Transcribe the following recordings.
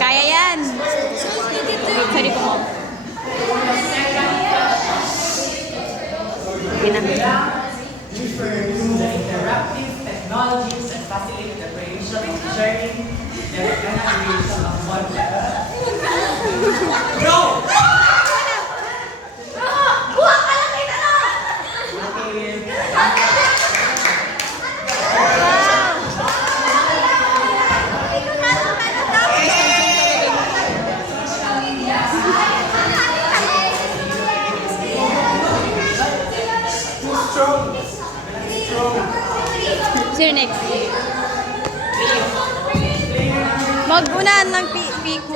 Kaya yan. Sorry ko mo. Refer to the interactive technologies that facilitate the creation of sharing and creation of content. Go! Sino next? Mag-unahan ng piku.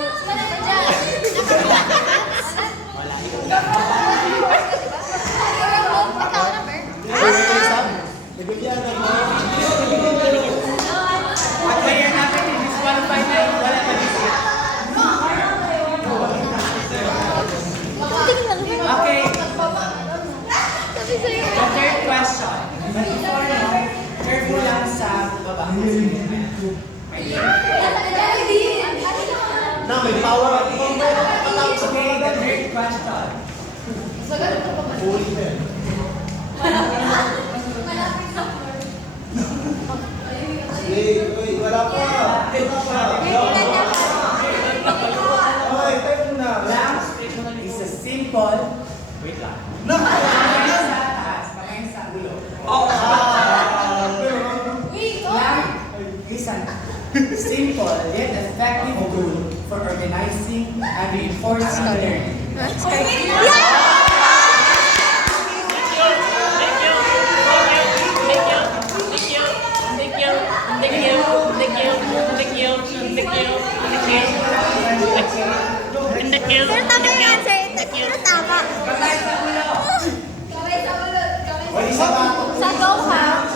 At player natin is disqualified na wala na dito. Okay. The third question. But before now, careful lang sa baba. Na may power up. Okay, the third question. Hey, wala pa. Ay, tayo na. Last is a simple. Wait lang. Na. Kamay sa taas, kamay sa ulo. Lang is a simple yet effective tool for organizing and reinforcing learning. Sir, tama yan, sir. Sir, tama. Kamay sa ulo. Isa pa. Sa go, ha?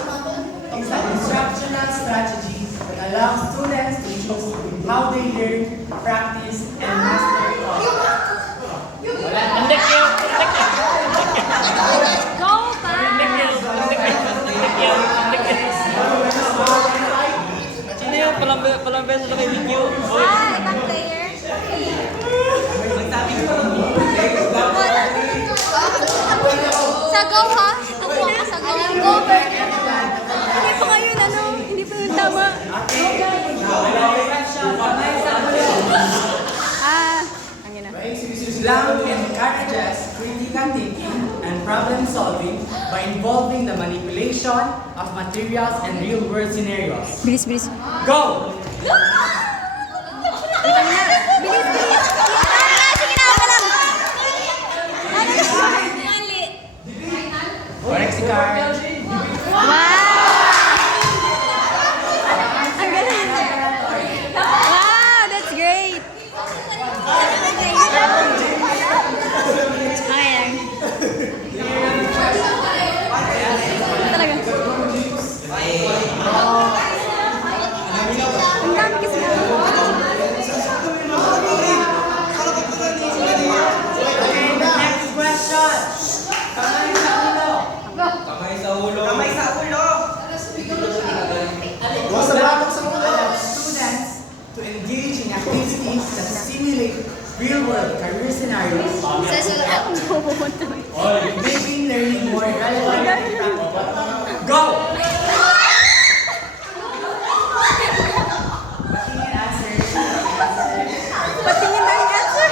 It's an instructional strategy that allows students to choose how they learn, practice, and master concepts. Go pa! Sino yung palang beses na kay Mikyo? Ibang player. Sa go, ha? Ako ako sa go. Go, Bert. Hindi pa ngayon, ano? Hindi pa yun tama. Ang ina. Slang encourages critical thinking and problem solving by involving the manipulation of materials and real-world scenarios. Bilis, bilis. Go! Bilis, bilis. Sige na, ako lang. Correct si Carl. Wow! Ang galing. Wow, that's great. Okay lang. Talaga. Ang dami kasi na. Okay, next question. Kamay sa ulo. Kamay sa ulo! Huwag sa batok sa ulo. Allows students to engage in activities that simulate real-world career scenarios, making learning more relevant and practical. Go! Patingin answers. Patingin na yung answer.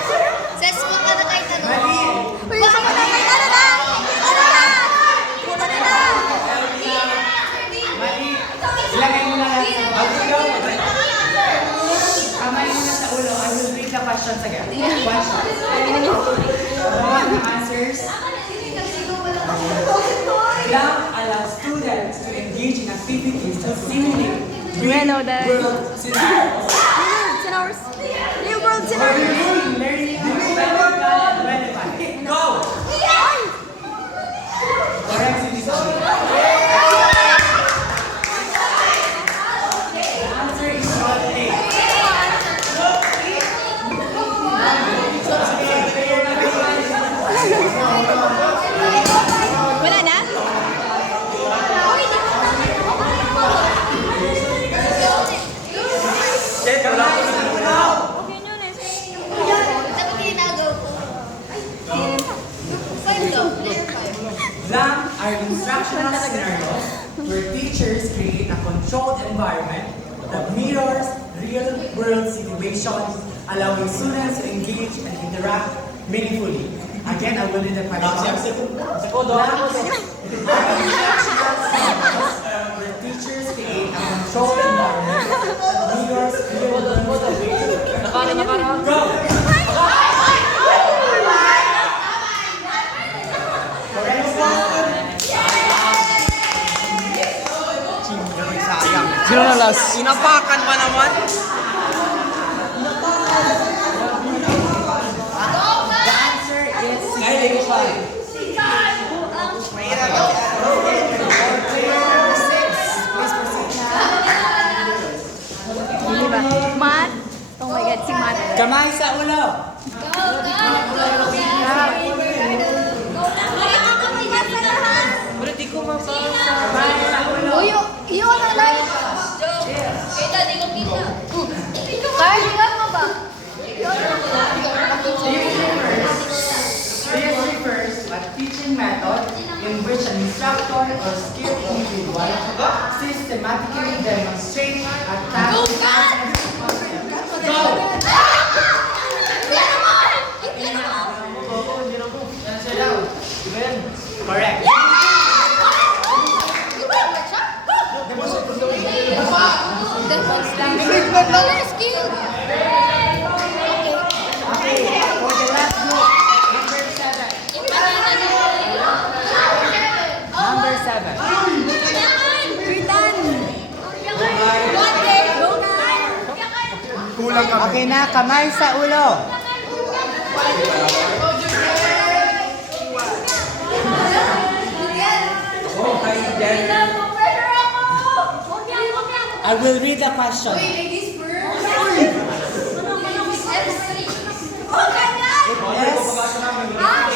Mali. Uy, ako na. Ano na? Ano na? Ano na? Mali. Ilagay mo na lang sa bago. Kamay mo na sa ulo. I will read the questions again. Question. What the answers? Love allows students to engage in activities that simulate Bueno, dahil. real-world scenarios. Scenarios. Real world For scenarios. making learning more practical and relevant. Go! Correct si Blank are instructional scenarios where teachers create a controlled environment that mirrors real-world situations, allowing students to engage and interact meaningfully. Again, I will read the question. Blank are instructional scenarios where teachers create a controlled environment that mirrors real-world situations. Go! Sino na last? Inapakan pa naman. The answer is Di ba? Math? Oh my God, si Math. Kamay sa ulo. Pero di ko mabasa. Kamay sa ulo. Iyo na lang. Carl, iwan mo ba? This refers to a teaching method in which an instructor or skilled individual systematically demonstrates a task. Go! Correct. Okay, for the last group, number 7. Kulang kami. Okay na, kamay sa ulo. I will read the question.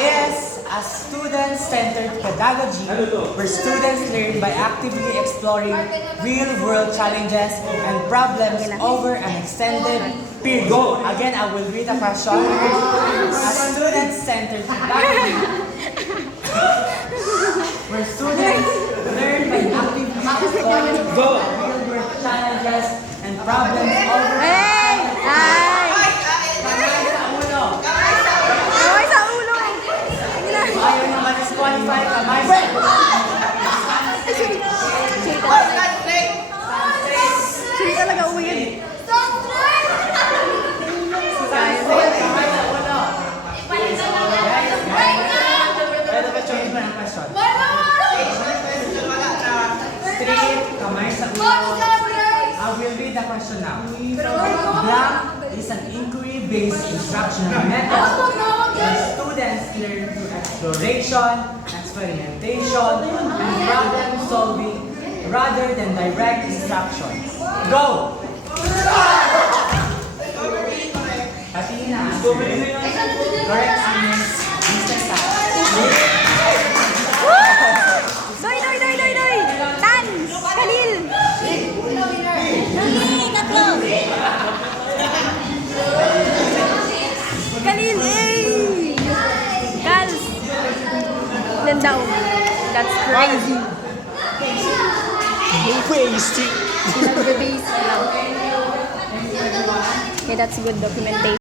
Is a student-centered pedagogy where students learn by actively exploring real-world challenges and problems over an extended period. Again, I will read the question. A student-centered pedagogy where students learn by actively exploring real-world challenges and problems over Hey! Ay! Kamay sa ulo. Kamay sa ulo! Ayaw na ma-disqualify, kamay sa ulo. Sure talaga uwi. Kamay sa ulo. Pwede ka change mo ng question. Straight, kamay sa ulo. I will read the question now. Blank is an inquiry-based instructional method where students learn through exploration, experimentation, and problem solving rather than direct instructions. Go! Hatiin na answer. Correct means business science. Doy! Tan! Khalil! Tatlo! Khalil, eh! Kals! Ilan daw? That's crazy. Crazy. That's the base lang. Okay, that's good documentation.